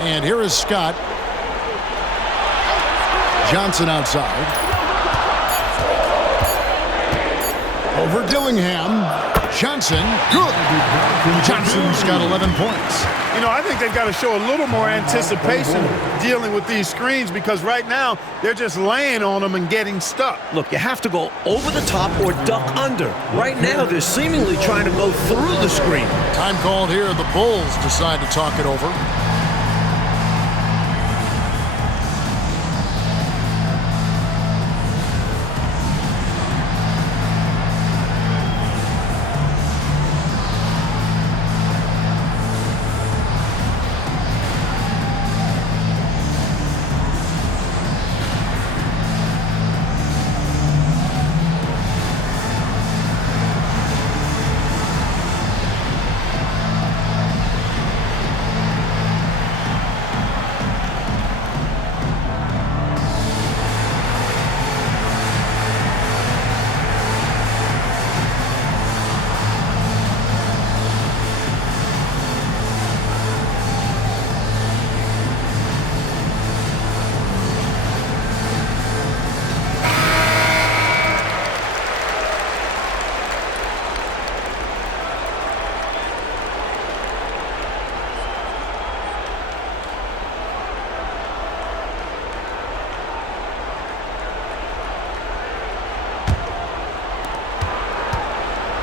And here is Scott. Johnson outside. Over Dillingham. Johnson, good. Johnson's got 11 points. You know, I think they've got to show a little more anticipation dealing with these screens because right now they're just laying on them and getting stuck. Look, you have to go over the top or duck under. Right now, they're seemingly trying to go through the screen. Time called here. The Bulls decide to talk it over.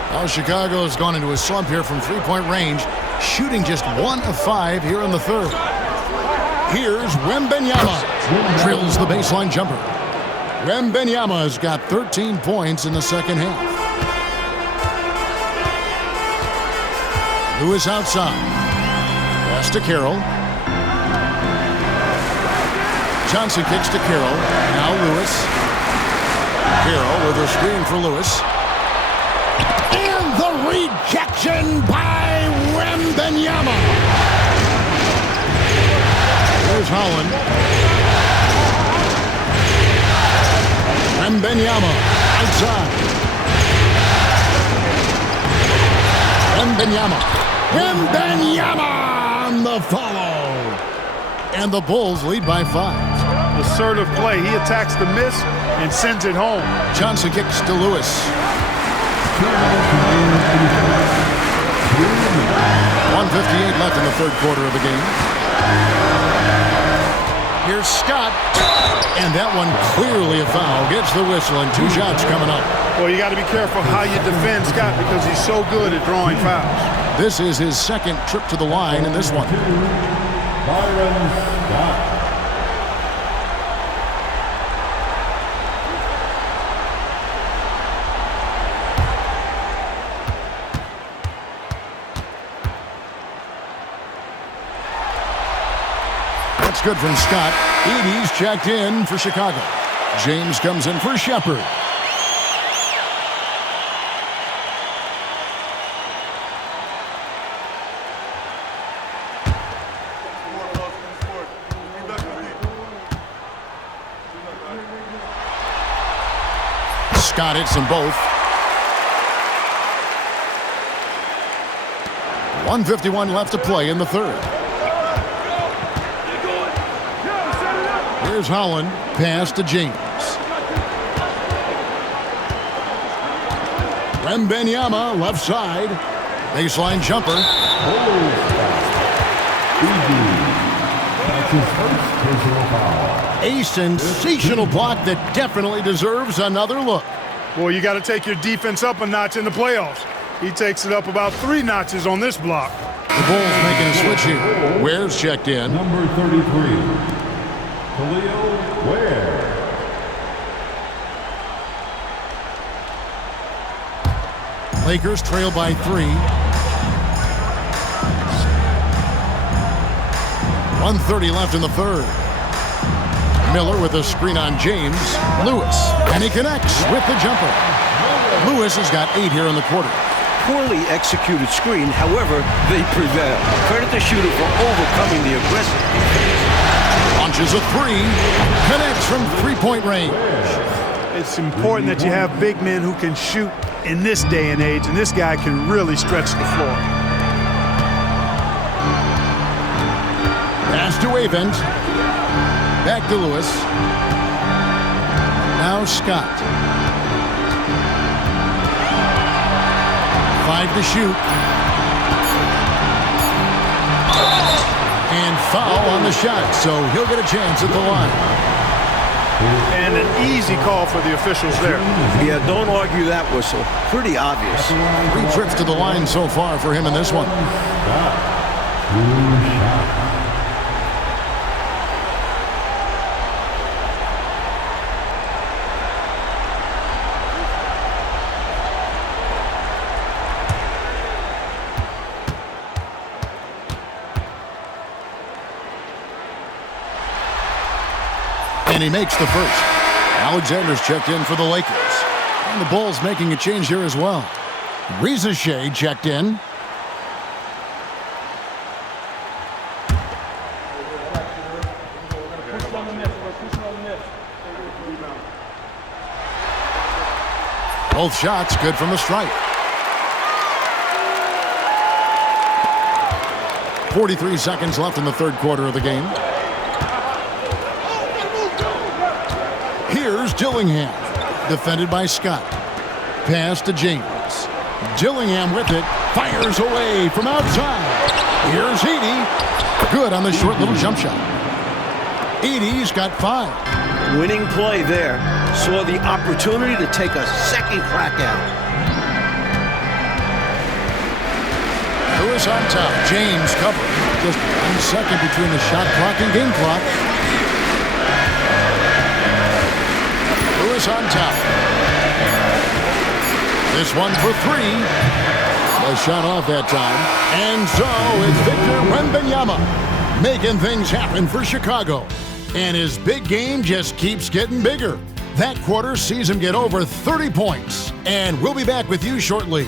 Well, Chicago has gone into a slump here from three-point range, shooting just 1 of 5 here in the third. Here's Wembanyama. Drills the baseline jumper. Wembanyama has got 13 points in the second half. Lewis outside. Pass to Carroll. Johnson kicks to Carroll. Now Lewis. Carroll with a screen for Lewis. And the rejection by Wembanyama. There's Holland. Wembanyama outside. Wembanyama on the follow. And the Bulls lead by 5. Assertive play. He attacks the miss and sends it home. Johnson kicks to Lewis. 1:58 left in the third quarter of the game. Here's Scott. And that one clearly a foul. Gets the whistle and 2 shots coming up. Well, you got to be careful how you defend Scott because he's so good at drawing fouls. This is his second trip to the line in this one. Byron Scott. That's good from Scott. Edey's checked in for Chicago. James comes in for Shepard. Scott hits them both. 1:51 left to play in the third. Here's Holland. Pass to James. Wembanyama left side. Baseline jumper. A sensational block that definitely deserves another look. Well, you got to take your defense up a notch in the playoffs. He takes it up about 3 notches on this block. The Bulls making a switch here. Ware's checked in. Number 33, Khalil Ware. Lakers trail by 3. 1:30 left in the third. Miller with a screen on James. Lewis. And he connects with the jumper. Lewis has got 8 here in the quarter. Poorly executed screen, however, they prevail. Credit the shooter for overcoming the aggressive defense. Launches a 3. Connects from three-point range. It's important that you have big men who can shoot in this day and age, and this guy can really stretch the floor. Pass to to Avent. Back to Lewis. Now Scott. 5 to shoot. And foul on the shot, so he'll get a chance at the line. And an easy call for the officials there. Yeah, don't argue that whistle. Pretty obvious. 3 trips to the line so far for him in this one. And he makes the first. Alexander's checked in for the Lakers. And the Bulls making a change here as well. Reza Shea checked in. Both shots good from the stripe. 43 seconds left in the third quarter of the game. Here's Dillingham, defended by Scott. Pass to James. Dillingham with it, fires away from outside. Here's Edey. Good on the short little jump shot. Edey's got 5. Winning play there. Saw the opportunity to take a second crack at it. Lewis on top. James covering. Just 1 second between the shot clock and game clock. Lewis on top. This one for 3. A shot off that time. And so it's Victor Wembanyama making things happen for Chicago. And his big game just keeps getting bigger. That quarter sees him get over 30 points. And we'll be back with you shortly.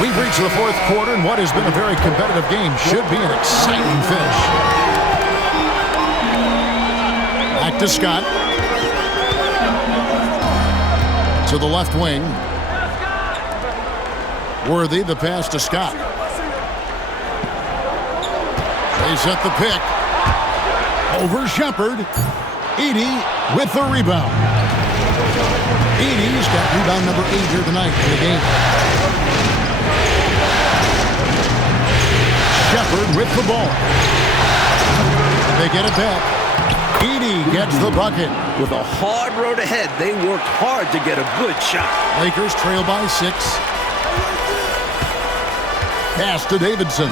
We've reached the fourth quarter, and what has been a very competitive game should be an exciting finish. Back to Scott. To the left wing. Worthy, the pass to Scott. They set the pick. Over Shepherd. Edey with the rebound. Edey's got rebound number 8 here tonight in the game. Shepherd with the ball. They get it back. Edey gets the bucket. With a hard road ahead, they worked hard to get a good shot. Lakers trail by 6. Pass to Davidson.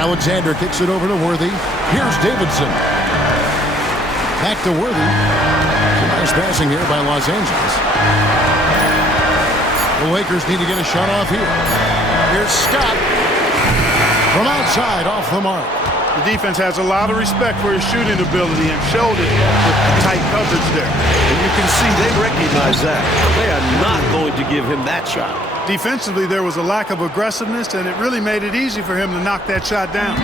Alexander kicks it over to Worthy. Here's Davidson. Back to Worthy. Nice passing here by Los Angeles. The Lakers need to get a shot off here. Here's Scott. From outside, off the mark. The defense has a lot of respect for his shooting ability and showed it with tight coverage there. And you can see they recognize that. They are not going to give him that shot. Defensively, there was a lack of aggressiveness, and it really made it easy for him to knock that shot down.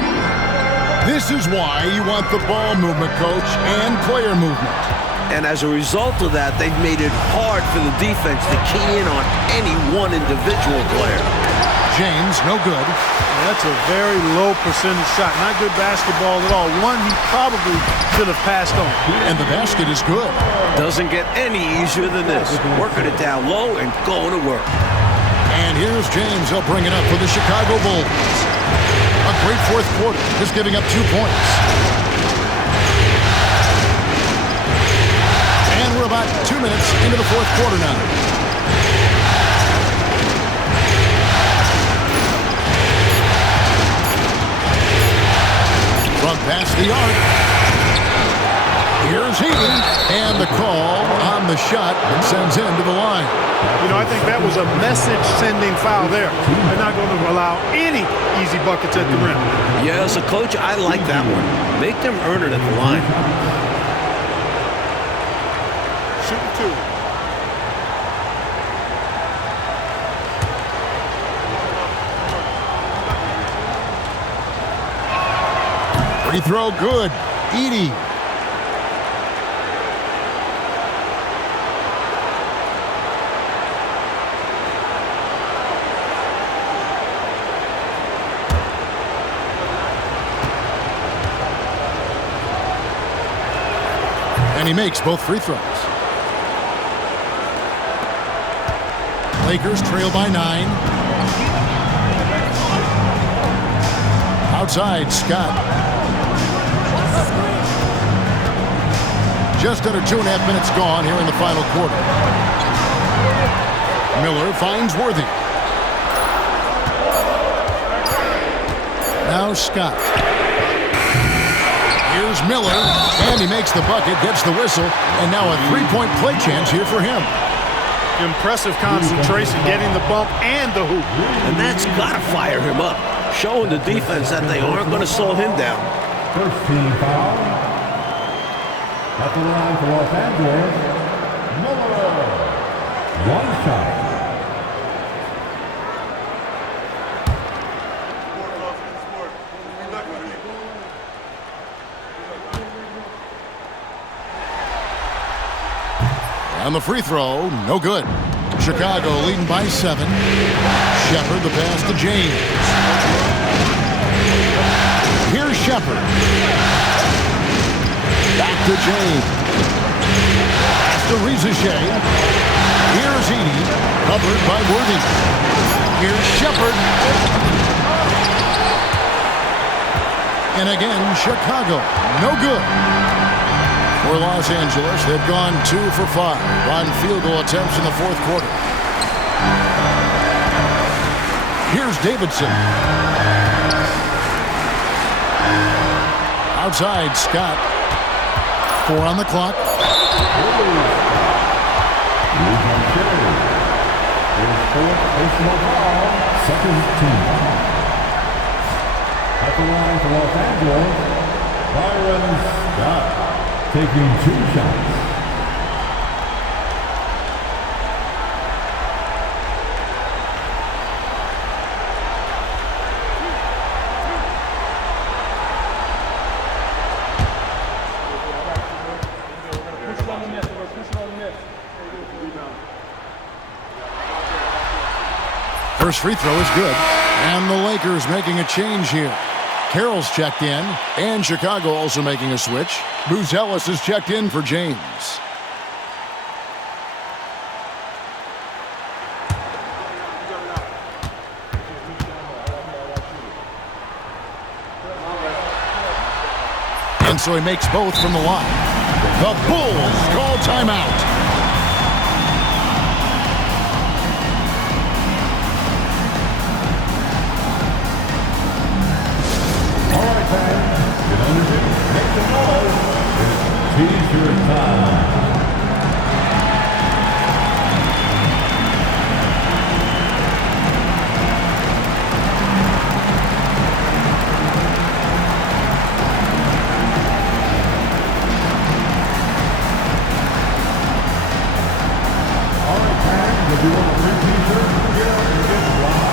This is why you want the ball movement, coach, and player movement. And as a result of that, they've made it hard for the defense to key in on any one individual player. James, no good. That's a very low percentage shot. Not good basketball at all. One he probably should have passed on. And the basket is good. Doesn't get any easier than this. Working it down low and going to work. And here's James. He'll bring it up for the Chicago Bulls. A great fourth quarter, just giving up 2 points. And we're about 2 minutes into the fourth quarter now. From past the arc. Here's Edey. And the call on the shot that sends him to the line. You know, I think that was a message-sending foul there. They're not going to allow any easy buckets at the rim. Yeah, as a coach, I like that one. Make them earn it at the line. Shooting 2. Free throw good. Edey. And he makes both free throws. Lakers trail by 9. Outside, Scott. Just under 2.5 minutes gone here in the final quarter. Miller finds Worthy. Now Scott. Here's Miller, and he makes the bucket, gets the whistle, and now a three-point play chance here for him. Impressive concentration, getting the bump and the hoop. And that's got to fire him up, showing the defense that they aren't going to slow him down. First team foul. At the line for Los Angeles, Miller. One shot. And the free throw, no good. Chicago leading by 7. Shepard the pass to James. Here's Shepard. Back to James. Pass to Rizachet. Here's Edey. Covered by Worthy. Here's Shepard. And again, Chicago, no good. For Los Angeles, they've gone 2 for 5 on field goal attempts in the fourth quarter. Here's Davidson. Outside, Scott. 4 on the clock. Second team. At the line for Los Angeles, Byron Scott. Taking 2 shots. First free throw is good. And the Lakers making a change here. Carroll's checked in, and Chicago also making a switch. Bruce Ellis is checked in for James. And so he makes both from the line. The Bulls call timeout. T-shirt time. All right, fans, if you want a free T-shirt, get out and get wild.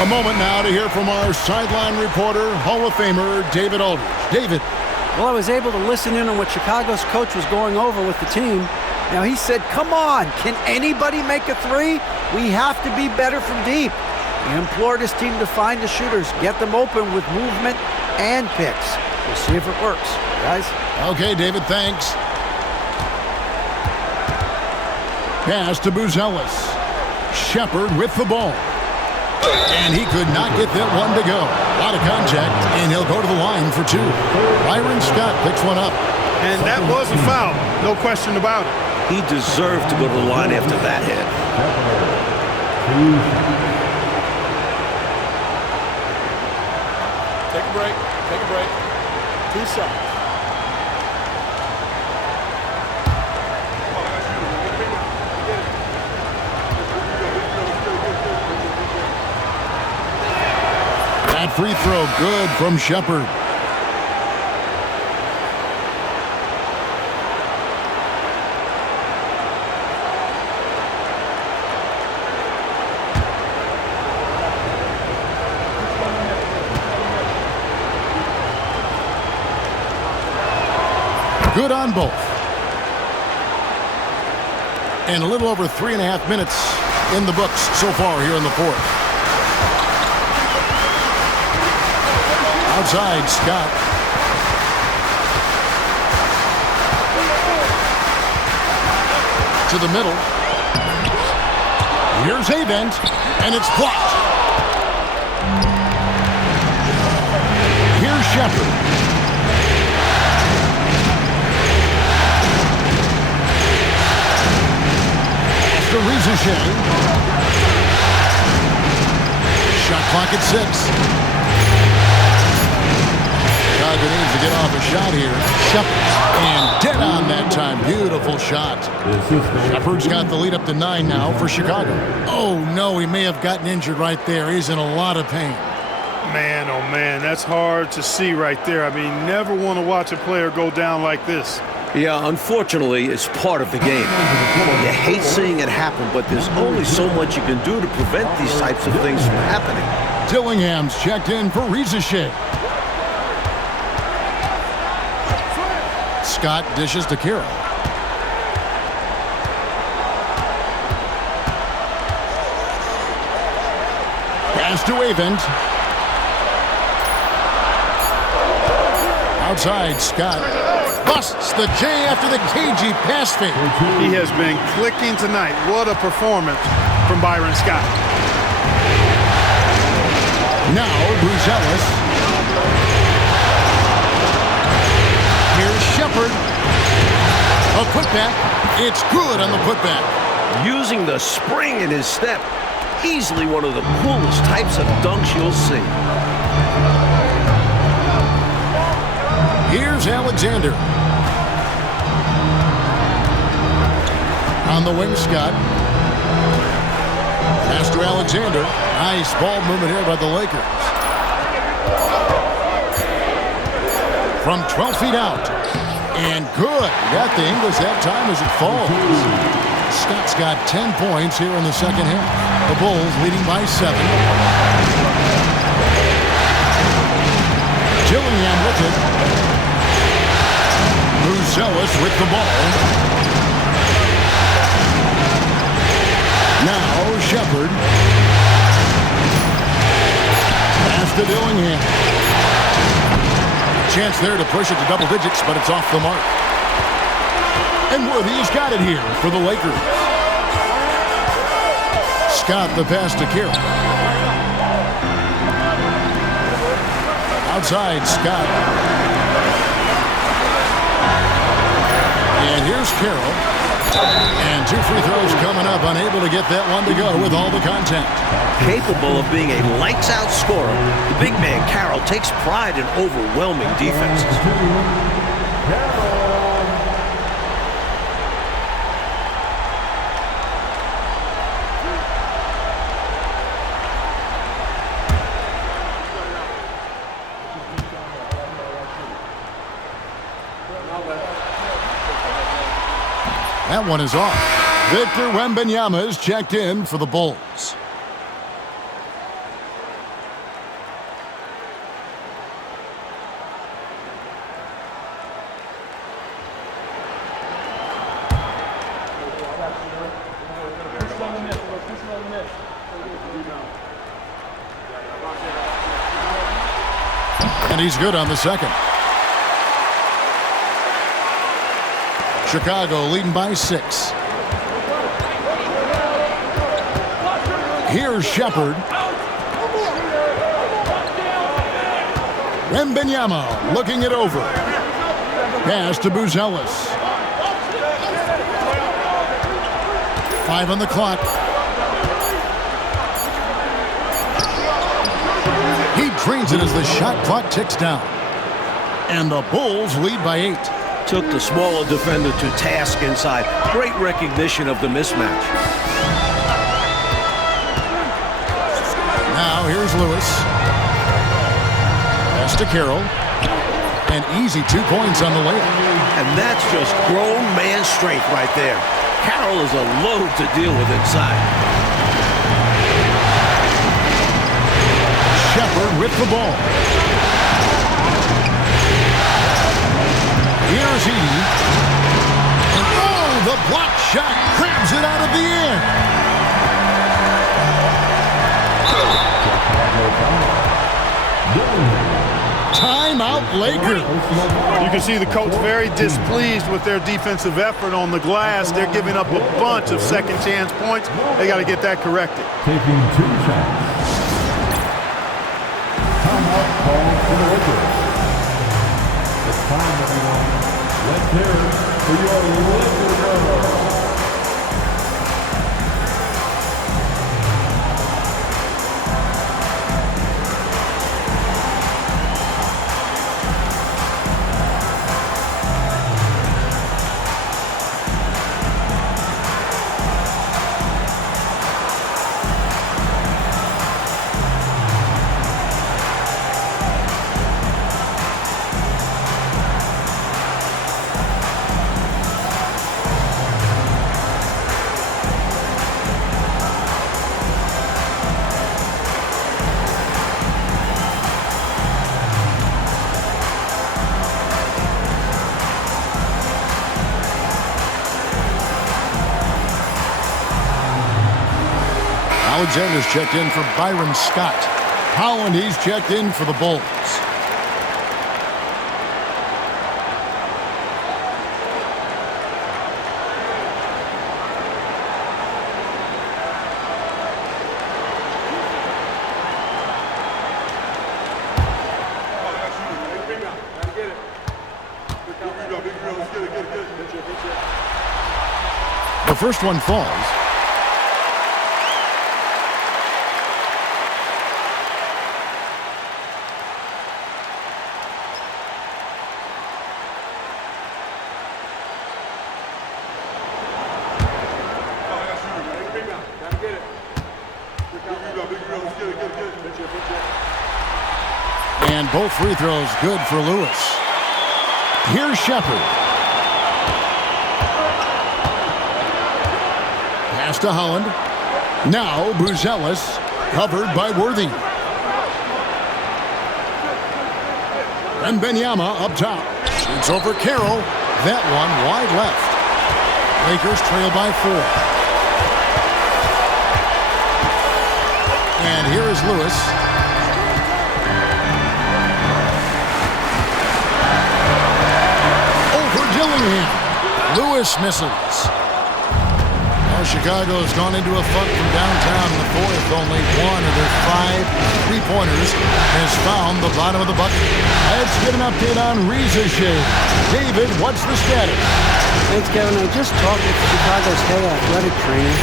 A moment now to hear from our sideline reporter, Hall of Famer David Aldridge. David. Well, I was able to listen in on what Chicago's coach was going over with the team. Now he said, come on, can anybody make a three? We have to be better from deep. He implored his team to find the shooters, get them open with movement and picks. We'll see if it works, guys. Okay, David, thanks. Pass to Buzelis. Shepard with the ball. And he could not get that one to go. A lot of contact, and he'll go to the line for two. Byron Scott picks one up. And that was a foul, no question about it. He deserved to go to the line after that hit. Take a break. Take a break. 2 shots. That free throw good from Shepard. Good on both. And a little over 3.5 minutes in the books so far here in the fourth. Outside, Scott. To the middle. Here's Avent, and it's blocked. Here's Shepard. To Rizachet. Shot clock at 6. Chicago needs to get off a shot here. Shepard, and dead on that time. Beautiful shot. Shepard's got the lead up to 9 now for Chicago. Oh, no, he may have gotten injured right there. He's in a lot of pain. Man, oh, man, that's hard to see right there. I mean, never want to watch a player go down like this. Yeah, unfortunately, it's part of the game. You hate seeing it happen, but there's only so much you can do to prevent these types of things from happening. Dillingham's checked in for Rizachet. Scott dishes to Carroll. Pass to Avent. Outside, Scott busts the J after the cagey pass fake. He has been clicking tonight. What a performance from Byron Scott. Now, Buzelis. Here's Shepard. A putback. It's good on the putback. Using the spring in his step. Easily one of the coolest types of dunks you'll see. Here's Alexander. On the wing, Scott. Pass to Alexander. Nice ball movement here by the Lakers. From 12 feet out. And good. Got the English that time as it falls. Scott's got 10 points here in the second half. The Bulls leading by 7. Gillingham with it. Buzelis with the ball. Now Shepard. Pass to Dillingham. Chance there to push it to double digits, but it's off the mark. And Worthy's got it here for the Lakers. Scott the pass to Carroll. Outside, Scott. And here's Carroll. And 2 free throws coming up. Unable to get that one to go with all the contact. Capable of being a lights-out scorer, the big man Carroll takes pride in overwhelming defenses. That one is off. Victor Wembanyama is checked in for the Bulls. And he's good on the second. Chicago leading by 6. Here's Shepard. Wembanyama looking it over. Pass to Buzelis. 5 on the clock. He drains it as the shot clock ticks down. And the Bulls lead by 8. Took the smaller defender to task inside. Great recognition of the mismatch. Now here's Lewis. Pass to Carroll. An easy 2 points on the layup. And that's just grown man strength right there. Carroll is a load to deal with inside. Shepard with the ball. Here's Edey. And oh, the block shot grabs it out of the air. Timeout Lakers. You can see the coach very displeased with their defensive effort on the glass. They're giving up a bunch of second chance points. They got to get that corrected. Taking 2 shots. Timeout call for the Lakers. It's time, everyone. Let's hear it for your Lakers. Alexander's checked in for Byron Scott. Holland, he's checked in for the Bulls. The first one falls. And both free throws good for Lewis. Here's Shepard. Pass to Holland. Now Buzelis, covered by Worthy. And Wembanyama up top. Shoots over Carroll. That one wide left. Lakers trail by 4. And here is Lewis. Over Dillingham. Lewis misses. Now Chicago's gone into a funk from downtown in the fourth. Only one of their 5 3-pointers has found the bottom of the bucket. Let's get an update on Reza Shade. David, what's the status? Thanks, Kevin. I just talked with Chicago's head athletic trainer,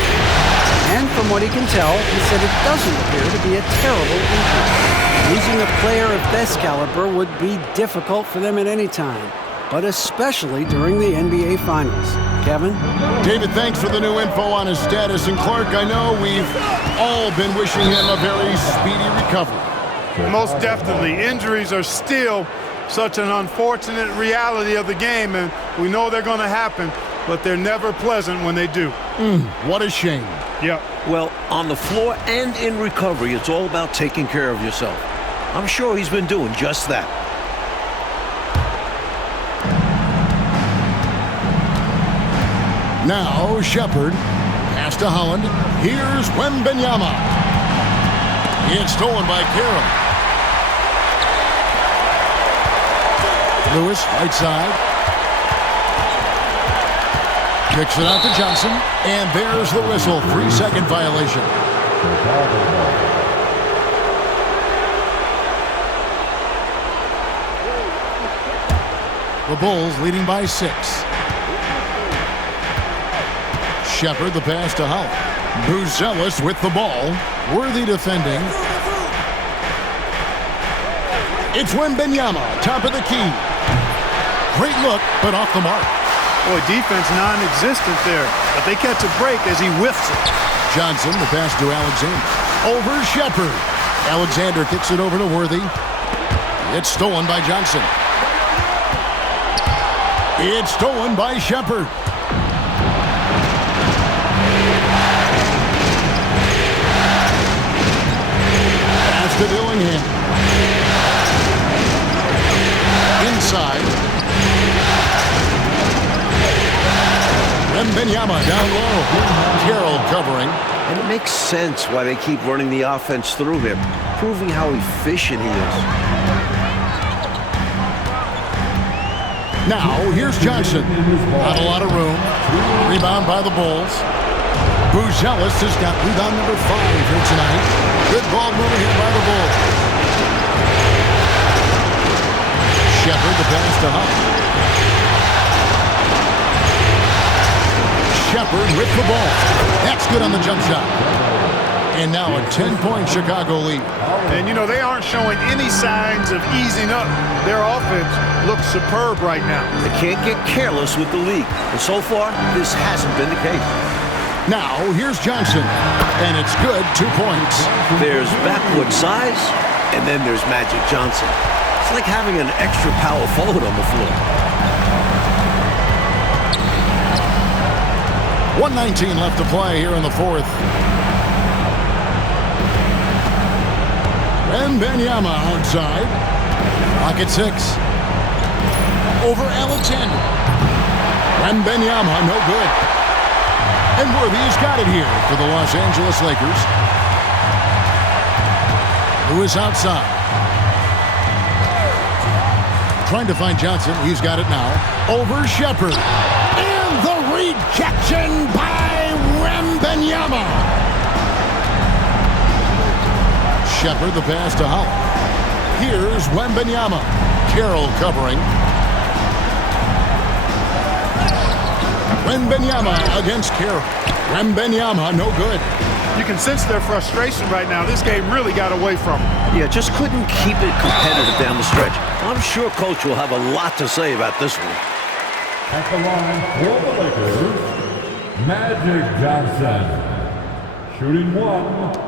and from what he can tell, he said it doesn't appear to be a terrible injury. Losing a player of this caliber would be difficult for them at any time, but especially during the NBA Finals. Kevin? David, thanks for the new info on his status. And Clark, I know we've all been wishing him a very speedy recovery. Most definitely. Injuries are still such an unfortunate reality of the game, and we know they're going to happen, but they're never pleasant when they do. What a shame. Yep. Well, on the floor and in recovery, it's all about taking care of yourself. I'm sure he's been doing just that. Now Shepard. Pass to Holland. Here's Wembanyama. It's stolen by Carroll. Lewis, right side. Kicks it out to Johnson. And there's the whistle. 3-second violation. The Bulls leading by 6. Shepard, the pass to Howell. Buzelis with the ball. Worthy defending. It's Wembanyama, top of the key. Great look, but off the mark. Boy, defense non-existent there, but they catch a break as he whiffs it. Johnson, the pass to Alexander. Over Shepard. Alexander kicks it over to Worthy. It's stolen by Johnson. It's stolen by Shepard. Pass to Dillingham. Inside. Wembanyama down low. Carroll covering. And it makes sense why they keep running the offense through him, proving how efficient he is. Now, here's Johnson. Not a lot of room. Rebound by the Bulls. Buzelis has got rebound number 5 here tonight. Good ball moving here by the Bulls. Shepard, the pass to Hunt. Shepard with the ball. That's good on the jump shot. And now a 10-point Chicago lead. And, you know, they aren't showing any signs of easing up. Their offense looks superb right now. They can't get careless with the lead. And so far, this hasn't been the case. Now, here's Johnson. And it's good, 2 points. There's backwood size, and then there's Magic Johnson. It's like having an extra power forward on the floor. 1:19 left to play here in the fourth. Wembanyama outside. Clock at 6. Over Alexander. Wembanyama, no good. And Worthy's got it here for the Los Angeles Lakers. Lewis outside. Trying to find Johnson. He's got it now. Over Shepard. And the rejection by Wembanyama. Shepard, the pass to Howell. Here's Wembanyama. Carroll covering. Wembanyama against Carroll. Wembanyama, no good. You can sense their frustration right now. This game really got away from them. Yeah, just couldn't keep it competitive down the stretch. I'm sure Coach will have a lot to say about this one. At the line for the Lakers, Magic Johnson. Shooting 1.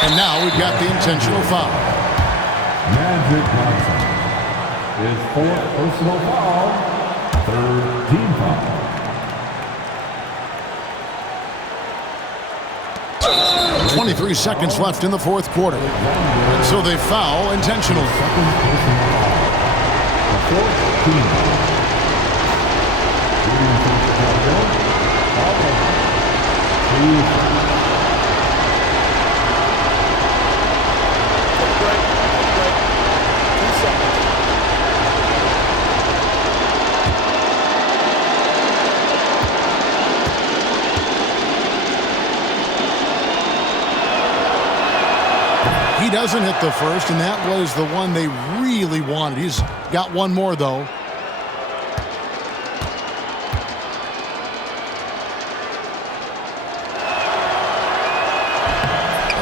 And now we've got the intentional foul. Magic Johnson. His 4th personal foul. 3rd team foul. 23 seconds left in the fourth quarter. And so they foul intentionally. 2nd personal foul. The 4th team foul. Shooting from Chicago. He doesn't hit the first, and that was the one they really wanted. He's got one more, though.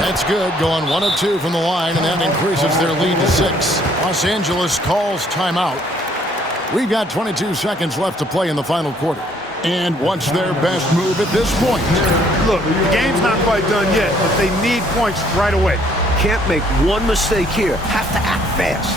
That's good, going 1 of 2 from the line, and that increases their lead to 6. Los Angeles calls timeout. We've got 22 seconds left to play in the final quarter. And what's their best move at this point? Look, the game's not quite done yet, but they need points right away. Can't make one mistake here. Have to act fast.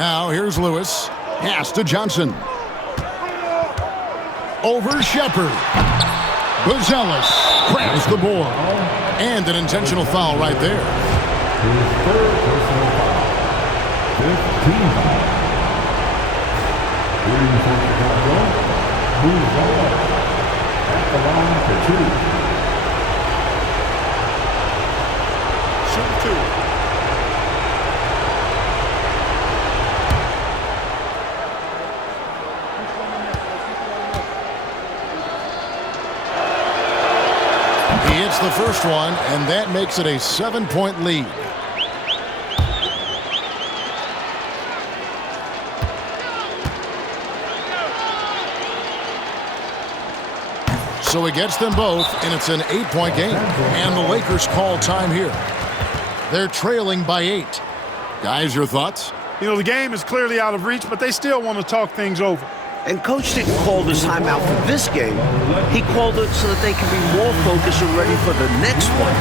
Now here's Lewis. Pass to Johnson. Over Shepard. Buzelis grabs the board. And an intentional foul right there. His third personal foul. 15 foul. Shooting for Chicago. Buzelis at the line for 2. Shoot 2. He hits the first one, and that makes it a 7-point lead. So he gets them both, and it's an 8-point game. And the Lakers call time here. They're trailing by 8. Guys, your thoughts? You know, the game is clearly out of reach, but they still want to talk things over. And Coach didn't call this timeout for this game. He called it so that they can be more focused and ready for the next one.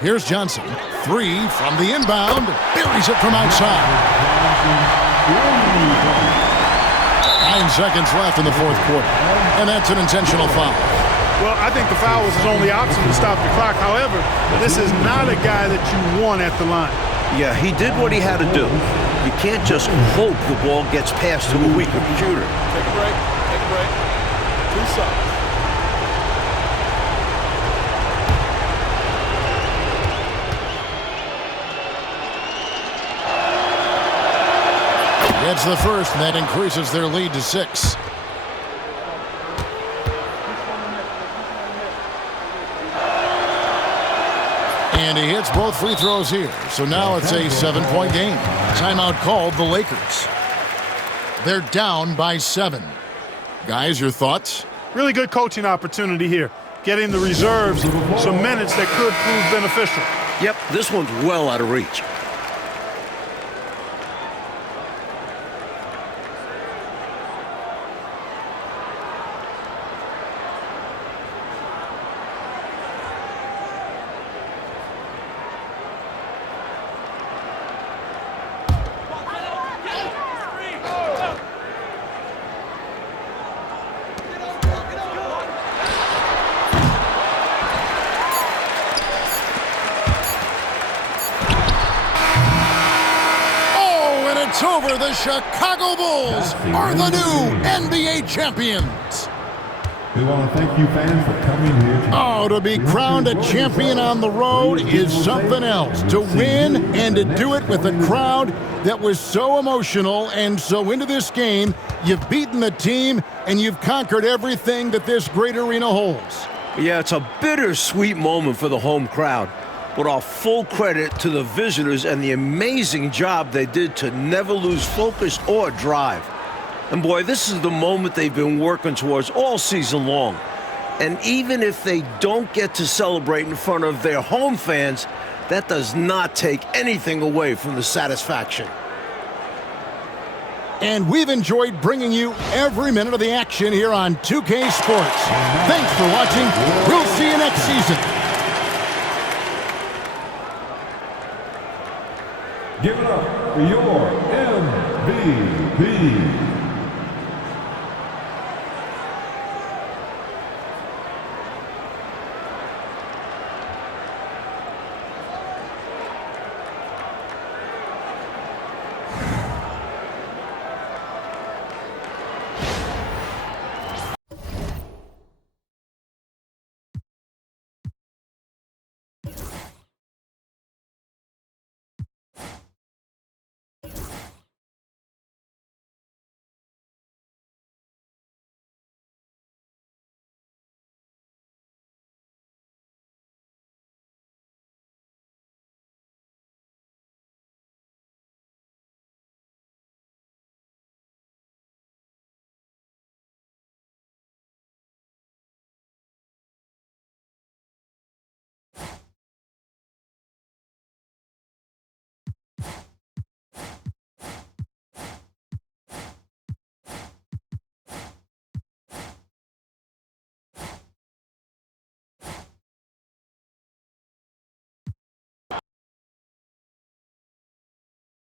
Here's Johnson. 3 from the inbound. Buries it from outside. 9 seconds left in the fourth quarter. And that's an intentional foul. Well, I think the foul was his only option to stop the clock. However, this is not a guy that you want at the line. Yeah, he did what he had to do. You can't just hope the ball gets past to a weaker shooter. Take a break. Take a break. 2 shots. Gets the first, and that increases their lead to 6. And he hits both free throws here. So now it's a 7-point game. Timeout called the Lakers. They're down by 7. Guys, your thoughts? Really good coaching opportunity here. Getting the reserves some minutes that could prove beneficial. Yep, this one's well out of reach. It's over. The Chicago Bulls are the new NBA champions. We want to thank you fans for coming here. Oh, to be crowned a champion on the road is something else. To win and to do it with a crowd that was so emotional and so into this game, you've beaten the team and you've conquered everything that this great arena holds. Yeah, it's a bittersweet moment for the home crowd. But our full credit to the visitors and the amazing job they did to never lose focus or drive. And boy, this is the moment they've been working towards all season long. And even if they don't get to celebrate in front of their home fans, that does not take anything away from the satisfaction. And we've enjoyed bringing you every minute of the action here on 2K Sports. Thanks for watching. We'll see you next season. Give it up for your MVP.